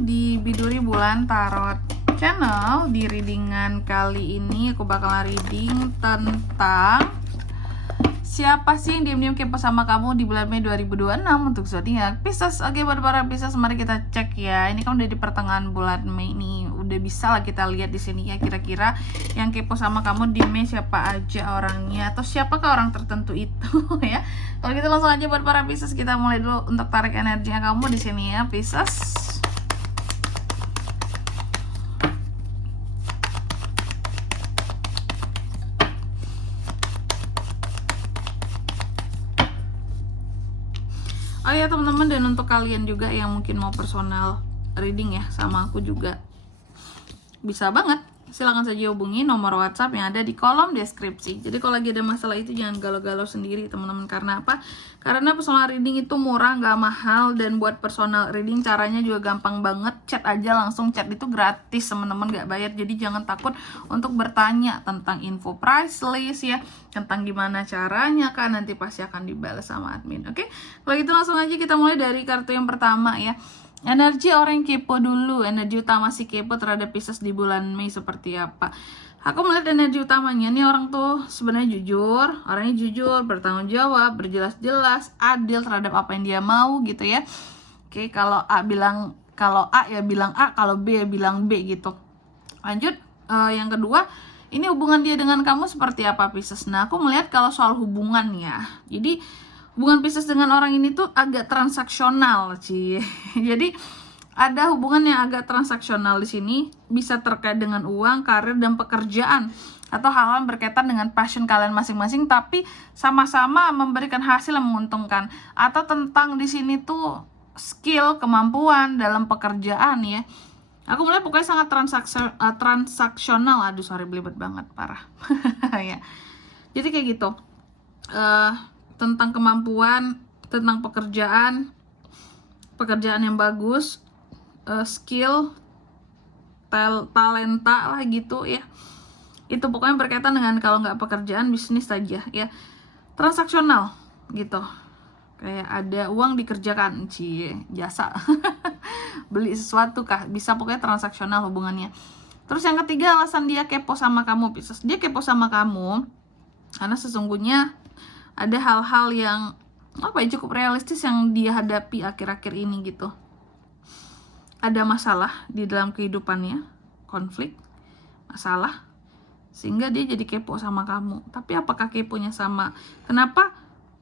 datang di Biduri Bulan Tarot Channel. Di readingan kali ini aku bakalan reading tentang siapa sih yang diam-diam kepo sama kamu di bulan Mei 2026 untuk zodiak Pisces. Oke, buat para Pisces, mari kita cek ya. Ini kan udah di pertengahan bulan Mei nih. Udah bisa lah kita lihat di sini ya, kira-kira yang kepo sama kamu di Mei siapa aja orangnya, atau siapakah orang tertentu itu ya. Kalau gitu langsung aja buat para Pisces, kita mulai dulu untuk tarik energinya kamu di sini ya, Pisces. Oh ya teman-teman, dan untuk kalian juga yang mungkin mau personal reading ya sama aku juga, bisa banget, silahkan saja hubungi nomor WhatsApp yang ada di kolom deskripsi. Jadi kalau lagi ada masalah itu jangan galau-galau sendiri teman-teman. Karena apa? Karena personal reading itu murah, nggak mahal, dan buat personal reading caranya juga gampang banget. Chat aja langsung, chat itu gratis teman-teman, nggak bayar. Jadi jangan takut untuk bertanya tentang info price list ya, tentang gimana caranya kan, nanti pasti akan dibalas sama admin. Oke, kalau gitu langsung aja kita mulai dari kartu yang pertama ya. Energi orang yang kepo dulu, energi utama si kepo terhadap Pisces di bulan Mei seperti apa? Aku melihat energi utamanya, nih orang tuh sebenarnya jujur, orangnya jujur, bertanggung jawab, berjelas-jelas, adil terhadap apa yang dia mau gitu ya. Oke, kalau A ya bilang A, kalau B ya bilang B gitu. Lanjut, yang kedua, ini hubungan dia dengan kamu seperti apa Pisces? Nah, aku melihat kalau soal hubungan ya, jadi hubungan Pisces dengan orang ini tuh agak transaksional sih. Jadi ada hubungan yang agak transaksional di sini, bisa terkait dengan uang, karir, dan pekerjaan, atau hal-hal berkaitan dengan passion kalian masing-masing, tapi sama-sama memberikan hasil yang menguntungkan. Atau tentang di sini tuh skill, kemampuan dalam pekerjaan ya. Aku mulai pokoknya sangat transaksional. Aduh sorry, belibet banget, parah. Ya. Jadi kayak gitu. Tentang kemampuan, tentang pekerjaan yang bagus, skill, talenta lah gitu ya. Itu pokoknya berkaitan dengan kalau nggak pekerjaan, bisnis saja ya. Transaksional gitu. Kayak ada uang dikerjakan, jasa. Beli sesuatu kah, bisa pokoknya transaksional hubungannya. Terus yang ketiga, alasan dia kepo sama kamu Pisces. Dia kepo sama kamu karena sesungguhnya ada hal-hal yang cukup realistis yang dia hadapi akhir-akhir ini gitu. Ada masalah di dalam kehidupannya, konflik, masalah, sehingga dia jadi kepo sama kamu. Tapi apakah keponya sama? Kenapa?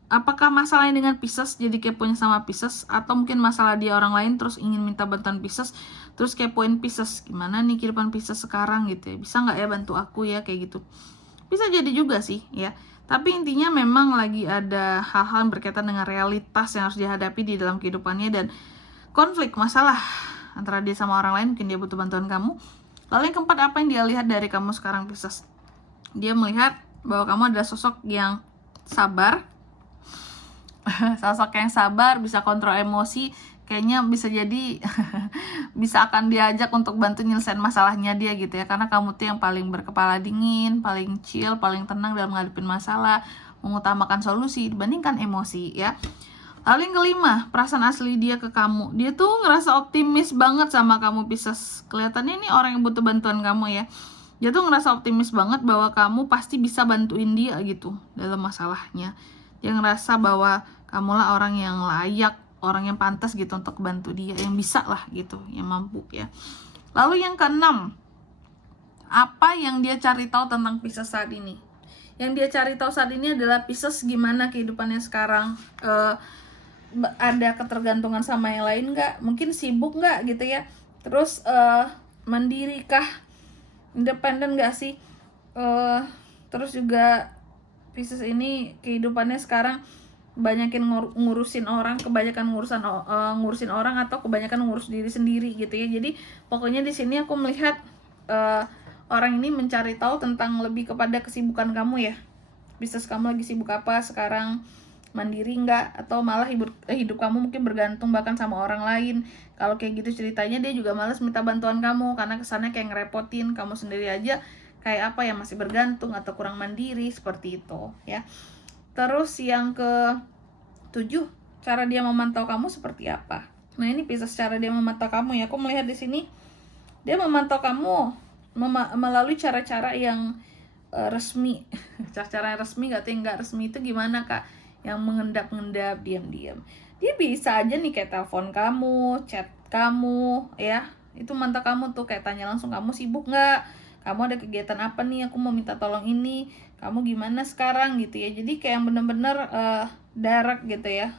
Apakah masalahnya dengan Pisces jadi keponya sama Pisces, atau mungkin masalah dia orang lain terus ingin minta bantuan Pisces, terus kepoin Pisces, gimana nih kehidupan Pisces sekarang gitu ya, bisa nggak ya bantu aku ya, kayak gitu. Bisa jadi juga sih ya. Tapi intinya memang lagi ada hal-hal yang berkaitan dengan realitas yang harus dihadapi di dalam kehidupannya, dan konflik, masalah antara dia sama orang lain, mungkin dia butuh bantuan kamu. Lalu yang keempat, apa yang dia lihat dari kamu sekarang Pisces? Dia melihat bahwa kamu adalah sosok yang sabar. Sosok yang sabar, bisa kontrol emosi. Kayaknya bisa jadi bisa akan diajak untuk bantu nyelesain masalahnya dia gitu ya, karena kamu tuh yang paling berkepala dingin, paling chill, paling tenang dalam ngadepin masalah, mengutamakan solusi dibandingkan emosi ya. Lalu yang kelima, perasaan asli dia ke kamu. Dia tuh ngerasa optimis banget sama kamu Pisces. Kelihatannya ini orang yang butuh bantuan kamu ya. Dia tuh ngerasa optimis banget bahwa kamu pasti bisa bantuin dia gitu dalam masalahnya. Dia ngerasa bahwa kamulah orang yang layak, orang yang pantas gitu untuk bantu dia, yang bisa lah gitu, yang mampu ya. Lalu yang keenam, apa yang dia cari tahu tentang Pisces saat ini? Yang dia cari tahu saat ini adalah Pisces gimana kehidupannya sekarang, ada ketergantungan sama yang lain nggak, mungkin sibuk nggak gitu ya, terus mandiri kah, independen nggak sih, terus juga Pisces ini kehidupannya sekarang banyakin ngurusin orang, kebanyakan ngurusin orang, atau kebanyakan ngurus diri sendiri gitu ya. Jadi pokoknya di sini aku melihat orang ini mencari tahu tentang lebih kepada kesibukan kamu ya. Bisnis kamu lagi sibuk apa sekarang, mandiri nggak, atau malah hidup kamu mungkin bergantung bahkan sama orang lain. Kalau kayak gitu ceritanya, dia juga malas minta bantuan kamu karena kesannya kayak ngerepotin, kamu sendiri aja kayak apa ya, masih bergantung atau kurang mandiri seperti itu ya. Terus yang ke-7, cara dia memantau kamu seperti apa? Nah, ini Pisces cara dia memantau kamu ya. Aku melihat di sini dia memantau kamu melalui cara-cara yang resmi. Cara-cara yang resmi gak tahu yang gak resmi itu gimana Kak? Yang mengendap-endap diam-diam. Dia bisa aja nih kayak telepon kamu, chat kamu ya. Itu mantau kamu tuh, kayak tanya langsung, kamu sibuk nggak? Kamu ada kegiatan apa nih? Aku mau minta tolong ini. Kamu gimana sekarang gitu ya. Jadi kayak bener-bener direct gitu ya.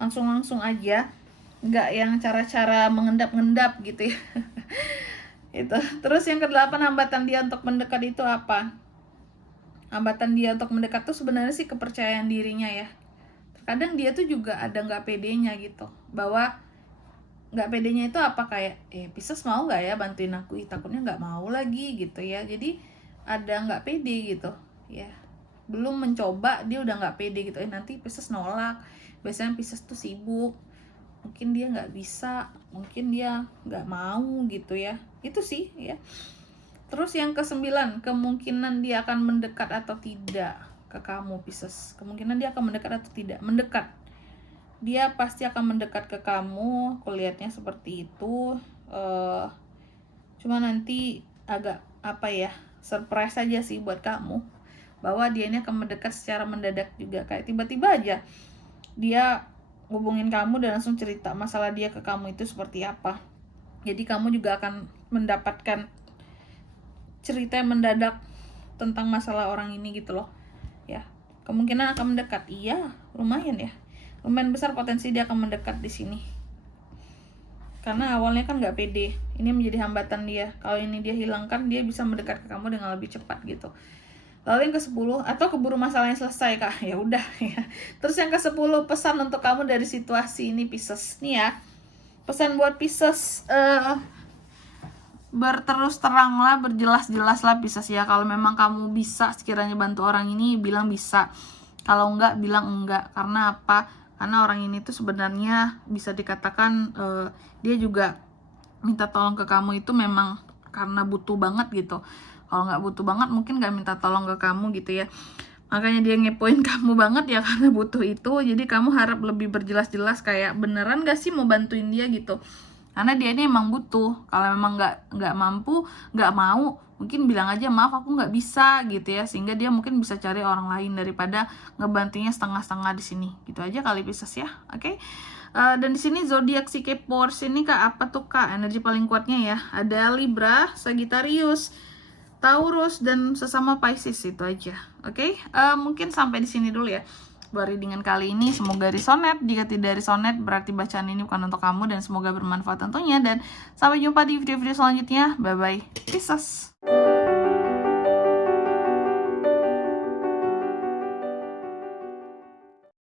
Langsung-langsung aja. Nggak yang cara-cara mengendap-endap gitu ya. Itu. Terus yang ke-8, hambatan dia untuk mendekat itu apa? Hambatan dia untuk mendekat tuh sebenarnya sih kepercayaan dirinya ya. Terkadang dia tuh juga ada nggak pedenya gitu. Bahwa nggak pedenya itu apa, kayak Pisces mau nggak ya bantuin aku, takutnya nggak mau lagi gitu ya. Jadi ada nggak pede gitu ya, belum mencoba dia udah nggak pede gitu, nanti Pisces nolak. Biasanya Pisces tuh sibuk, mungkin dia nggak bisa, mungkin dia nggak mau gitu ya. Itu sih ya. Terus yang ke-9, kemungkinan dia akan mendekat atau tidak ke kamu Pisces. Kemungkinan dia akan mendekat atau tidak. Mendekat, dia pasti akan mendekat ke kamu. Aku lihatnya seperti itu. Cuma nanti agak apa ya, surprise aja sih buat kamu, bahwa dia ini akan mendekat secara mendadak juga. Kayak tiba-tiba aja dia hubungin kamu dan langsung cerita masalah dia ke kamu itu seperti apa. Jadi kamu juga akan mendapatkan cerita yang mendadak tentang masalah orang ini gitu loh ya. Kemungkinan akan mendekat, iya lumayan ya, lumayan besar potensi dia akan mendekat di sini. Karena awalnya kan nggak pede, ini menjadi hambatan dia. Kalau ini dia hilangkan, dia bisa mendekat ke kamu dengan lebih cepat gitu. Lalu yang ke-10, atau keburu masalahnya selesai Kak, ya udah ya. Terus yang ke-10, pesan untuk kamu dari situasi ini Pisces nih ya. Pesan buat Pisces, berterus terang lah, berjelas-jelas lah Pisces ya. Kalau memang kamu bisa sekiranya bantu orang ini, bilang bisa. Kalau enggak, bilang enggak. Karena apa? Karena orang ini tuh sebenarnya bisa dikatakan dia juga minta tolong ke kamu itu memang karena butuh banget gitu. Kalau nggak butuh banget mungkin nggak minta tolong ke kamu gitu ya. Makanya dia ngepoin kamu banget ya karena butuh itu. Jadi kamu harap lebih berjelas-jelas kayak beneran gak sih mau bantuin dia gitu. Karena dia ini emang butuh. Kalau memang nggak mampu, nggak mau, mungkin bilang aja maaf aku nggak bisa gitu ya. Sehingga dia mungkin bisa cari orang lain daripada ngebantunya setengah-setengah di sini. Gitu aja kali Pisces ya. Oke. Dan di sini zodiak si K-Force ini Kak, apa tuh Kak? Energi paling kuatnya ya. Ada Libra, Sagittarius, Taurus, dan sesama Pisces, itu aja. Oke. Mungkin sampai di sini dulu ya buat readingan kali ini. Semoga resonate. Jika tidak resonate berarti bacaan ini bukan untuk kamu, dan semoga bermanfaat tentunya. Dan sampai jumpa di video-video selanjutnya. Bye bye Pisces.